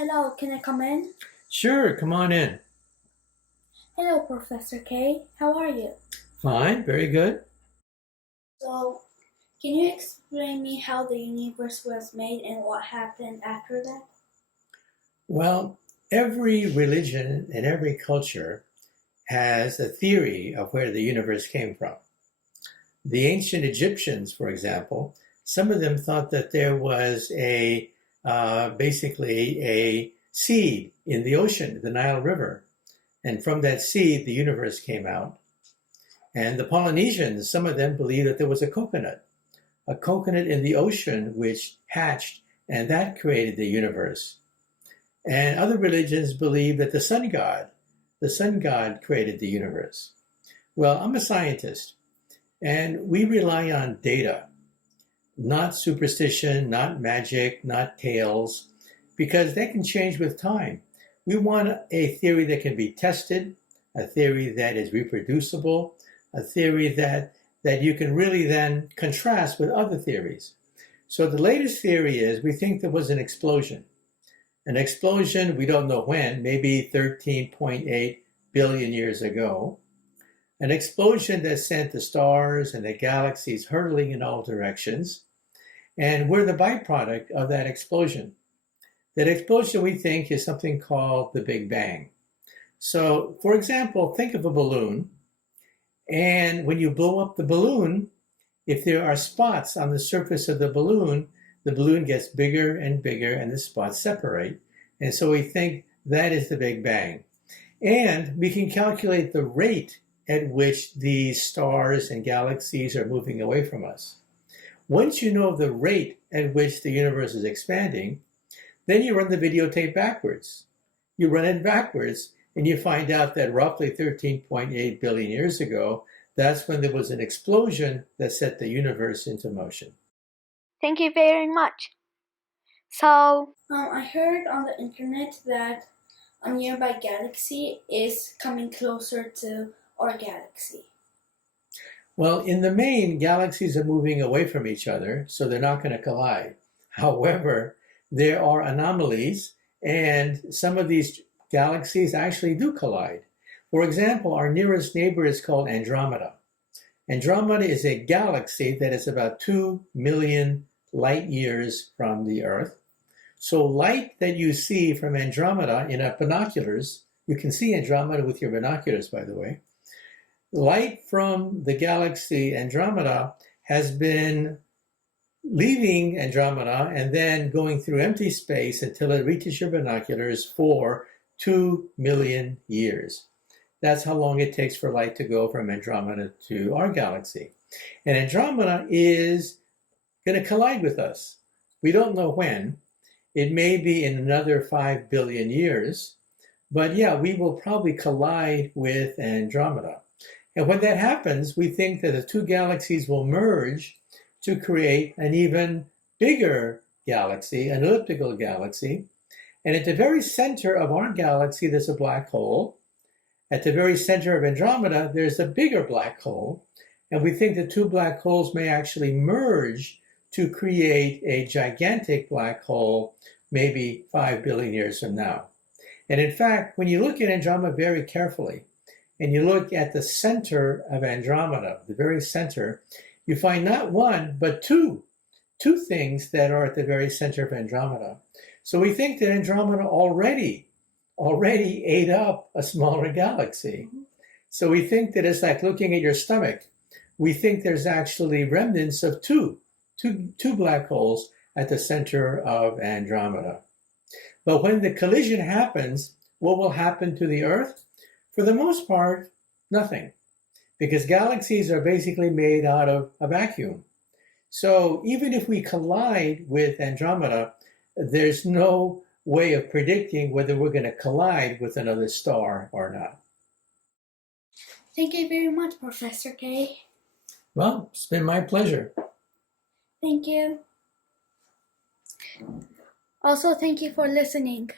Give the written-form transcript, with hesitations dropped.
Hello, can I come in? Sure, come on in. Hello, Professor K. How are you? Fine, very good. So, can you explain me how the universe was made and what happened after that? Well, every religion and every culture has a theory of where the universe came from. The ancient Egyptians, for example, some of them thought that there was basically a seed in the ocean, the Nile River, and from that seed the universe came out. And the Polynesians, some of them believed that there was a coconut in the ocean which hatched, and that created the universe. And other religions believe that the sun god created the universe. Well, I'm a scientist, and we rely on data, not superstition, not magic, not tales, because that can change with time. We want a theory that can be tested, a theory that is reproducible, a theory that you can really then contrast with other theories. So the latest theory is we think there was an explosion. An explosion, we don't know when, maybe 13.8 billion years ago. An explosion that sent the stars and the galaxies hurtling in all directions. And we're the byproduct of that explosion. That explosion, we think, is something called the Big Bang. So, for example, think of a balloon. And when you blow up the balloon, if there are spots on the surface of the balloon gets bigger and bigger and the spots separate. And so we think that is the Big Bang. And we can calculate the rate at which these stars and galaxies are moving away from us. Once you know the rate at which the universe is expanding, then you run the videotape backwards. You run it backwards and you find out that roughly 13.8 billion years ago, that's when there was an explosion that set the universe into motion. Thank you very much. So, I heard on the internet that a nearby galaxy is coming closer to our galaxy. Well, in the main, galaxies are moving away from each other, so they're not going to collide. However, there are anomalies, and some of these galaxies actually do collide. For example, our nearest neighbor is called Andromeda. Andromeda is a galaxy that is about 2 million light years from the Earth. So light that you see from Andromeda in binoculars, you can see Andromeda with your binoculars, by the way. Light from the galaxy Andromeda has been leaving Andromeda and then going through empty space until it reaches your binoculars for 2 million years. That's how long it takes for light to go from Andromeda to our galaxy. And Andromeda is going to collide with us. We don't know when. It may be in another 5 billion years. But yeah, we will probably collide with Andromeda. And when that happens, we think that the two galaxies will merge to create an even bigger galaxy, an elliptical galaxy. And at the very center of our galaxy, there's a black hole. At the very center of Andromeda, there's a bigger black hole. And we think the two black holes may actually merge to create a gigantic black hole, maybe 5 billion years from now. And in fact, when you look at Andromeda very carefully, and you look at the center of Andromeda, the very center, you find not one, but two things that are at the very center of Andromeda. So we think that Andromeda already ate up a smaller galaxy. So we think that it's like looking at your stomach. We think there's actually remnants of two black holes at the center of Andromeda. But when the collision happens, what will happen to the Earth? For the most part, nothing, because galaxies are basically made out of a vacuum. So even if we collide with Andromeda, there's no way of predicting whether we're going to collide with another star or not. Thank you very much, Professor K. Well, it's been my pleasure. Thank you. Also, thank you for listening.